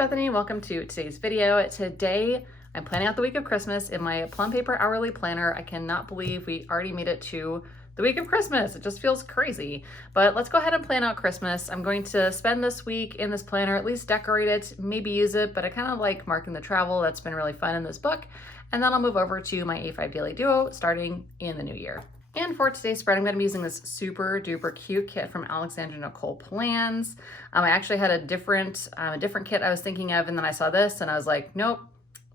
Bethany. Welcome to today's video. Today, I'm planning out the week of Christmas in my Plum Paper Hourly Planner. I cannot believe we already made it to the week of Christmas. It just feels crazy. But let's go ahead and plan out Christmas. I'm going to spend this week in this planner, at least decorate it, maybe use it, but I kind of like marking the travel. That's been really fun in this book. And then I'll move over to my A5 Daily Duo starting in the new year. And for today's spread, I'm going to be using this super duper cute kit from AlexandraNicolePlans. I actually had a different kit I was thinking of, and then I saw this and I was like, nope,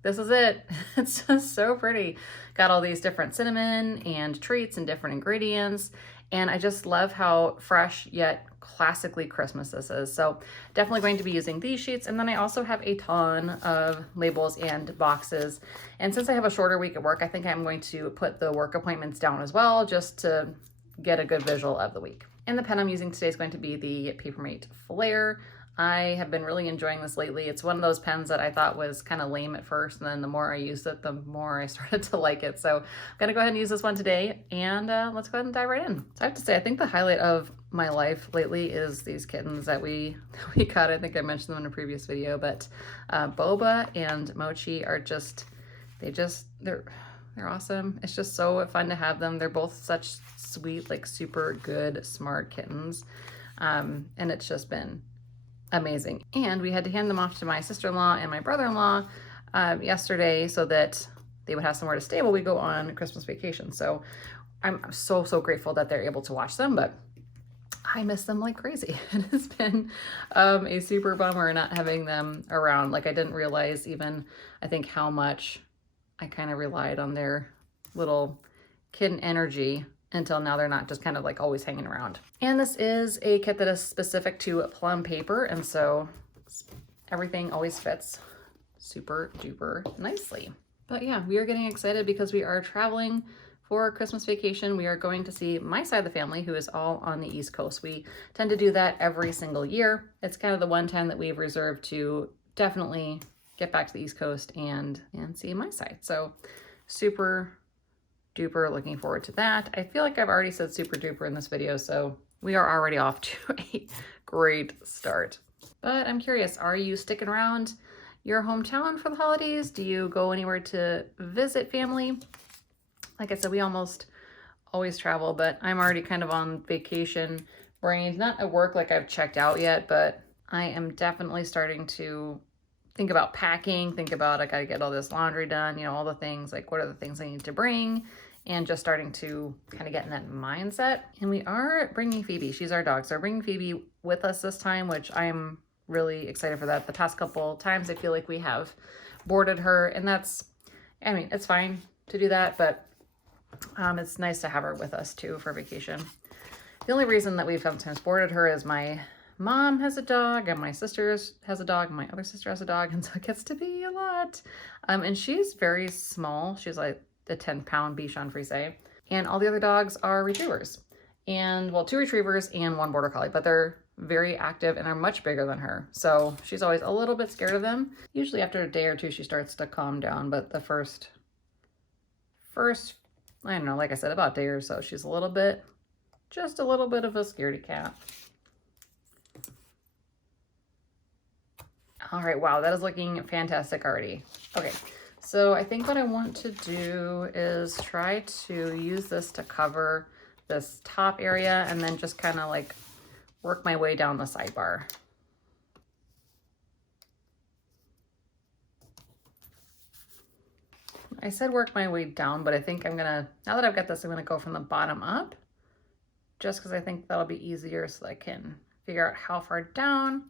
this is it. It's just so pretty. Got all these different cinnamon and treats and different ingredients. And I just love how fresh yet classically Christmas this is. So definitely going to be using these sheets. And then I also have a ton of labels and boxes. And since I have a shorter week at work, I think I'm going to put the work appointments down as well, just to get a good visual of the week. And the pen I'm using today is going to be the Papermate Flare. I have been really enjoying this lately. It's one of those pens that I thought was kind of lame at first, and then the more I used it, the more I started to like it. So I'm gonna go ahead and use this one today, and let's go ahead and dive right in. So I have to say, I think the highlight of my life lately is these kittens that we got. I think I mentioned them in a previous video, but Boba and Mochi are they're awesome. It's just so fun to have them. They're both such sweet, like super good, smart kittens, and it's just been amazing. And we had to hand them off to my sister-in-law and my brother-in-law yesterday so that they would have somewhere to stay while we go on Christmas vacation. So I'm so grateful that they're able to watch them, but I miss them like crazy. It has been a super bummer not having them around. Like, I didn't realize even, I think, how much I kind of relied on their little kitten energy until now. They're not just kind of like always hanging around. And this is a kit that is specific to Plum Paper, and so everything always fits super duper nicely. But yeah, we are getting excited because we are traveling for Christmas vacation. We are going to see my side of the family, who is all on the East Coast. We tend to do that every single year. It's kind of the one time that we've reserved to definitely get back to the East Coast and see my side. So super duper looking forward to that. I feel like I've already said super duper in this video, so we are already off to a great start. But I'm curious, are you sticking around your hometown for the holidays? Do you go anywhere to visit family? Like I said, we almost always travel, but I'm already kind of on vacation brain. Not at work like I've checked out yet, but I am definitely starting to think about packing, think about I gotta get all this laundry done, you know, all the things, like what are the things I need to bring, and just starting to kind of get in that mindset. And we are bringing Phoebe, she's our dog, so we're bringing Phoebe with us this time, which I'm really excited for that. The past couple times I feel like we have boarded her, and that's, I mean, it's fine to do that, but it's nice to have her with us too for vacation. The only reason that we've sometimes boarded her is my mom has a dog and my sister has a dog and my other sister has a dog, and so it gets to be a lot. And she's very small. She's like a 10-pound Bichon Frise, and all the other dogs are retrievers, and well, 2 retrievers and 1 border collie, but they're very active and are much bigger than her, so she's always a little bit scared of them. Usually after a day or two she starts to calm down, but the first I don't know, like I said, about a day or so she's just a little bit of a scaredy cat. All right, wow, that is looking fantastic already. Okay, so I think what I want to do is try to use this to cover this top area and then just kind of like work my way down the sidebar. I said work my way down, but I think I'm gonna, now that I've got this, I'm gonna go from the bottom up, just because I think that'll be easier so I can figure out how far down,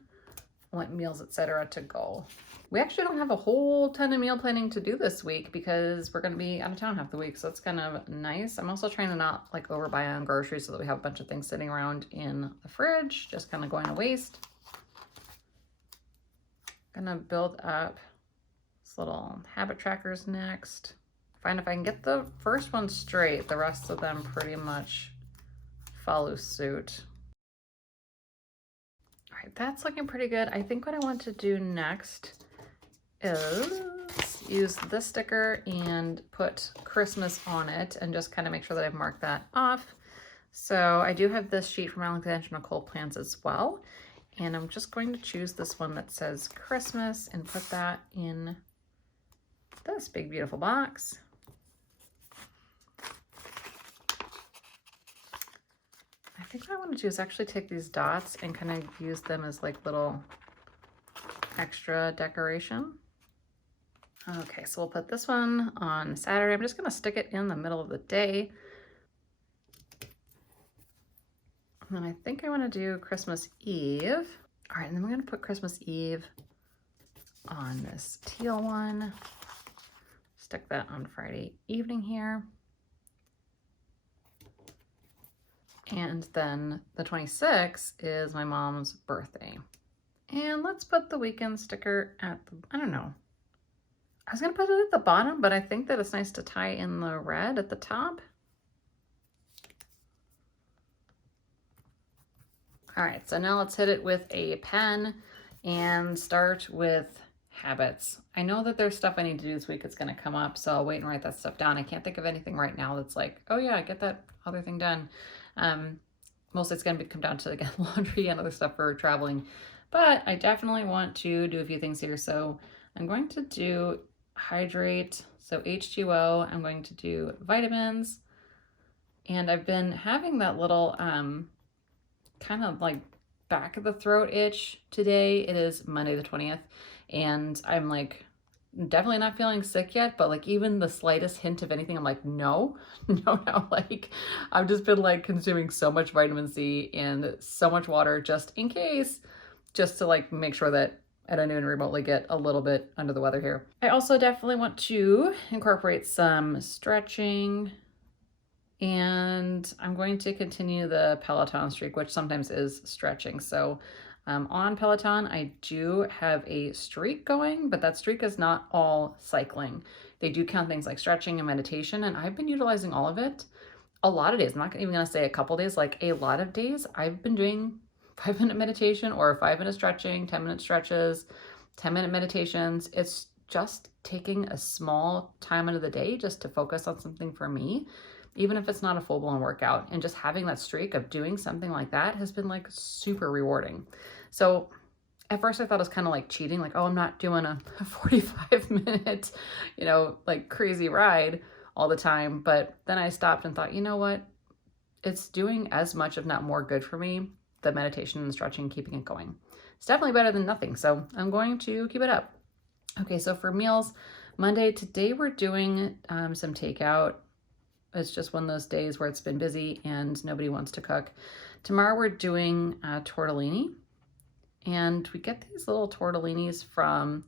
what meals, etc. to go. We actually don't have a whole ton of meal planning to do this week because we're going to be out of town half the week, so it's kind of nice. I'm also trying to not like overbuy on groceries so that we have a bunch of things sitting around in the fridge, just kind of going to waste. Gonna build up this little habit trackers next. Find if I can get the first one straight, the rest of them pretty much follow suit. All right, that's looking pretty good. I think what I want to do next is use this sticker and put Christmas on it and just kind of make sure that I've marked that off. So I do have this sheet from AlexandraNicolePlans as well. And I'm just going to choose this one that says Christmas and put that in this big, beautiful box. I think what I want to do is actually take these dots and kind of use them as like little extra decoration. Okay, so we'll put this one on Saturday. I'm just going to stick it in the middle of the day. And then I think I want to do Christmas Eve. All right, and then we're going to put Christmas Eve on this teal one. Stick that on Friday evening here. And then the 26th is my mom's birthday. And let's put the weekend sticker at the, I don't know. I was gonna put it at the bottom, but I think that it's nice to tie in the red at the top. All right, so now let's hit it with a pen and start with habits. I know that there's stuff I need to do this week that's gonna come up, so I'll wait and write that stuff down. I can't think of anything right now that's like, oh yeah, get that other thing done. Mostly it's gonna come down to again, laundry and other stuff for traveling, but I definitely want to do a few things here. So I'm going to do hydrate, so H2O, I'm going to do vitamins, and I've been having that little kind of like back of the throat itch today. It is Monday the 20th, and I'm like definitely not feeling sick yet, but like even the slightest hint of anything, I'm like, no, no, like I've just been like consuming so much vitamin C and so much water just in case, just to like make sure that I don't even remotely get a little bit under the weather here. I also definitely want to incorporate some stretching, and I'm going to continue the Peloton streak, which sometimes is stretching. So on Peloton, I do have a streak going, but that streak is not all cycling. They do count things like stretching and meditation, and I've been utilizing all of it. A lot of days, I'm not even gonna say a couple days, like a lot of days, I've been doing 5-minute meditation or 5-minute stretching, 10-minute stretches, 10-minute meditations. It's just taking a small time out of the day just to focus on something for me, even if it's not a full-blown workout. And just having that streak of doing something like that has been like super rewarding. So at first I thought it was kind of like cheating, like, oh, I'm not doing a 45-minute, like crazy ride all the time. But then I stopped and thought, you know what? It's doing as much, if not more, good for me, the meditation and stretching, keeping it going. It's definitely better than nothing, so I'm going to keep it up. Okay, so for meals, Monday, today we're doing some takeout. It's just one of those days where it's been busy and nobody wants to cook. Tomorrow we're doing tortellini, and we get these little tortellinis from,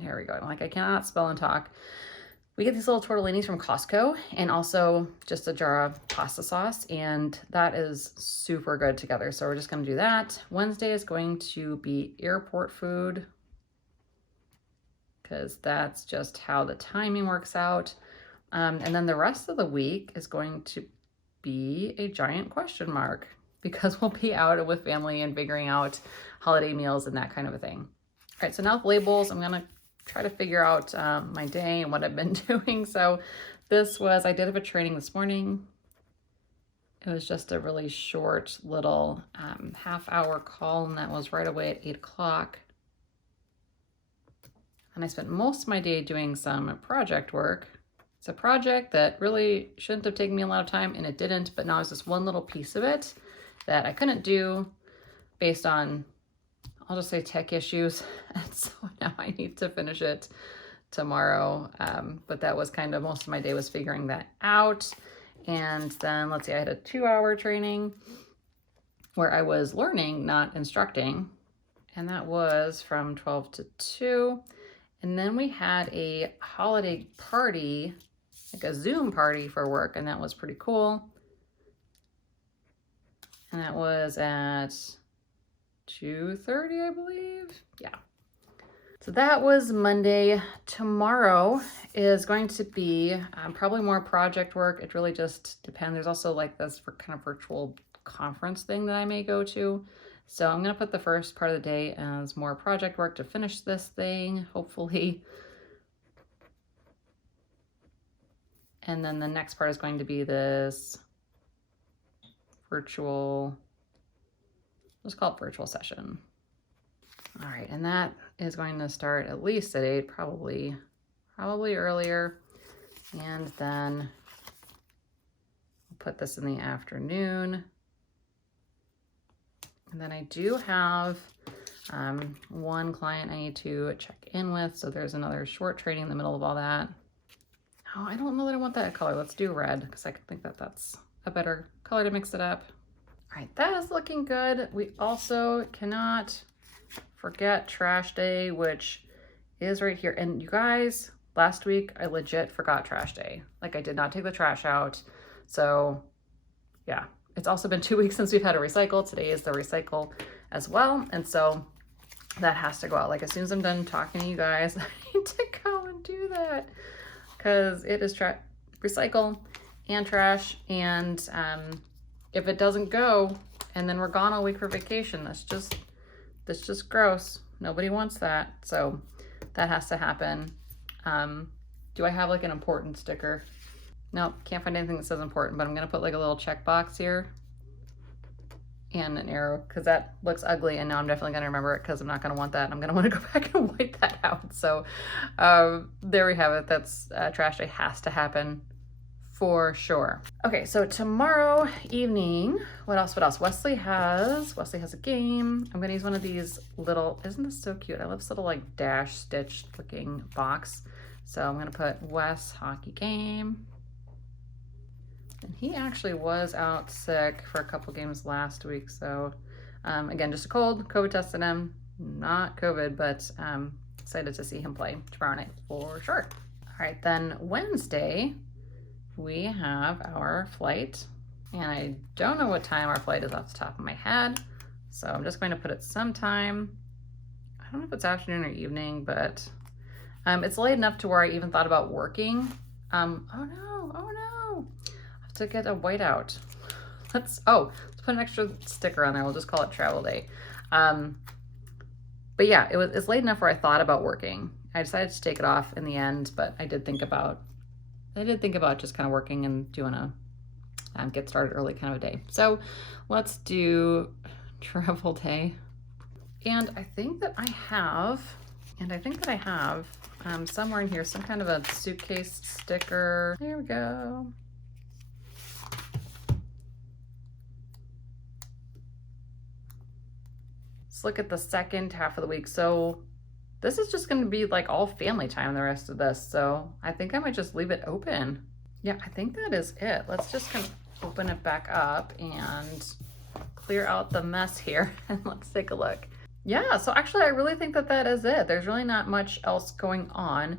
here we go, like I cannot spell and talk. We get these little tortellinis from Costco, and also just a jar of pasta sauce, and that is super good together. So we're just gonna do that. Wednesday is going to be airport food, because that's just how the timing works out. And then the rest of the week is going to be a giant question mark, because we'll be out with family and figuring out holiday meals and that kind of a thing. All right, so now with labels, I'm gonna try to figure out my day and what I've been doing. So I did have a training this morning. It was just a really short little half-hour call, and that was right away at 8 o'clock. And I spent most of my day doing some project work. It's a project that really shouldn't have taken me a lot of time, and it didn't, but now it's just one little piece of it that I couldn't do based on, I'll just say, tech issues. And so now I need to finish it tomorrow. But that was kind of most of my day was figuring that out. And then let's see, I had a 2-hour training where I was learning, not instructing. And that was from 12 to 2. And then we had a holiday party, like a Zoom party for work, and that was pretty cool. And that was at 2:30, I believe. Yeah. So that was Monday. Tomorrow is going to be probably more project work. It really just depends. There's also like this kind of virtual conference thing that I may go to. So I'm going to put the first part of the day as more project work to finish this thing, hopefully. And then the next part is going to be this virtual Just call it virtual session. All right, and that is going to start at least at 8, probably earlier. And then we'll put this in the afternoon. And then I do have one client I need to check in with. So there's another short training in the middle of all that. Oh, I don't know that I want that color. Let's do red because I think that that's a better color to mix it up. All right, that is looking good. We also cannot forget trash day, which is right here. And you guys, last week I legit forgot trash day. Like I did not take the trash out. So yeah, it's also been 2 weeks since we've had a recycle. Today is the recycle as well. And so that has to go out. Like as soon as I'm done talking to you guys, I need to go and do that because it is recycle and trash. And if it doesn't go and then we're gone all week for vacation, that's just gross. Nobody wants that. So that has to happen. Do I have like an important sticker? Nope, can't find anything that says important, but I'm gonna put like a little checkbox here and an arrow because that looks ugly, and now I'm definitely gonna remember it because I'm not gonna want that. I'm gonna want to go back and wipe that out. So there we have it. That's trash day has to happen for sure. Okay, so tomorrow evening, what else? Wesley has a game. I'm gonna use one of these little, isn't this so cute? I love this little like dash stitched looking box. So I'm gonna put Wes hockey game. And he actually was out sick for a couple games last week. So again, just a cold, COVID tested him, not COVID, but excited to see him play tomorrow night for sure. All right, then Wednesday, we have our flight. And I don't know what time our flight is off the top of my head. So I'm just going to put it sometime. I don't know if it's afternoon or evening, but it's late enough to where I even thought about working. Oh no. To get a whiteout. Let's put an extra sticker on there. We'll just call it travel day. But yeah, it's late enough where I thought about working. I decided to take it off in the end, but I did think about just kind of working and doing a get started early kind of a day. So let's do travel day. And I think that I have somewhere in here some kind of a suitcase sticker. There we go. Let's look at the second half of the week. So this is just going to be like all family time the rest of this. So I think I might just leave it open. Yeah, I think that is it. Let's just kind of open it back up and clear out the mess here. And let's take a look. Yeah, so actually I really think that is it. There's really not much else going on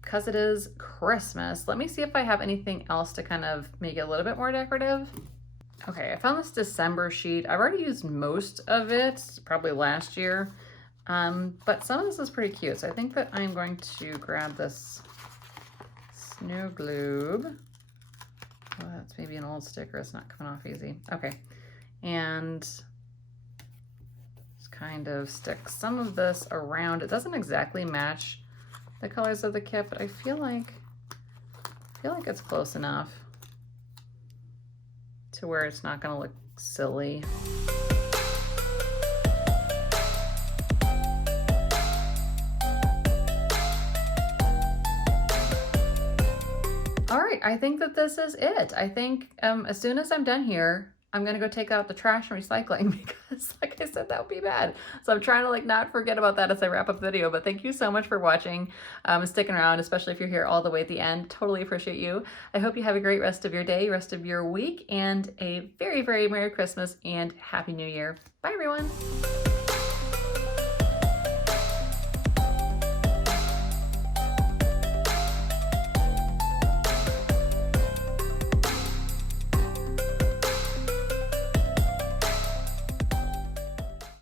because it is Christmas. Let me see if I have anything else to kind of make it a little bit more decorative. Okay, I found this December sheet. I've already used most of it, probably last year, but some of this is pretty cute. So I think that I'm going to grab this snow globe. Oh, that's maybe an old sticker. It's not coming off easy. Okay, and just kind of stick some of this around. It doesn't exactly match the colors of the kit, but I feel like it's close enough to where it's not going to look silly. All right, I think that this is it. I think as soon as I'm done here, I'm gonna go take out the trash and recycling because like I said, that would be bad. So I'm trying to like not forget about that as I wrap up the video, but thank you so much for watching, sticking around, especially if you're here all the way at the end. Totally appreciate you. I hope you have a great rest of your day, rest of your week, and a very, very Merry Christmas and Happy New Year. Bye everyone.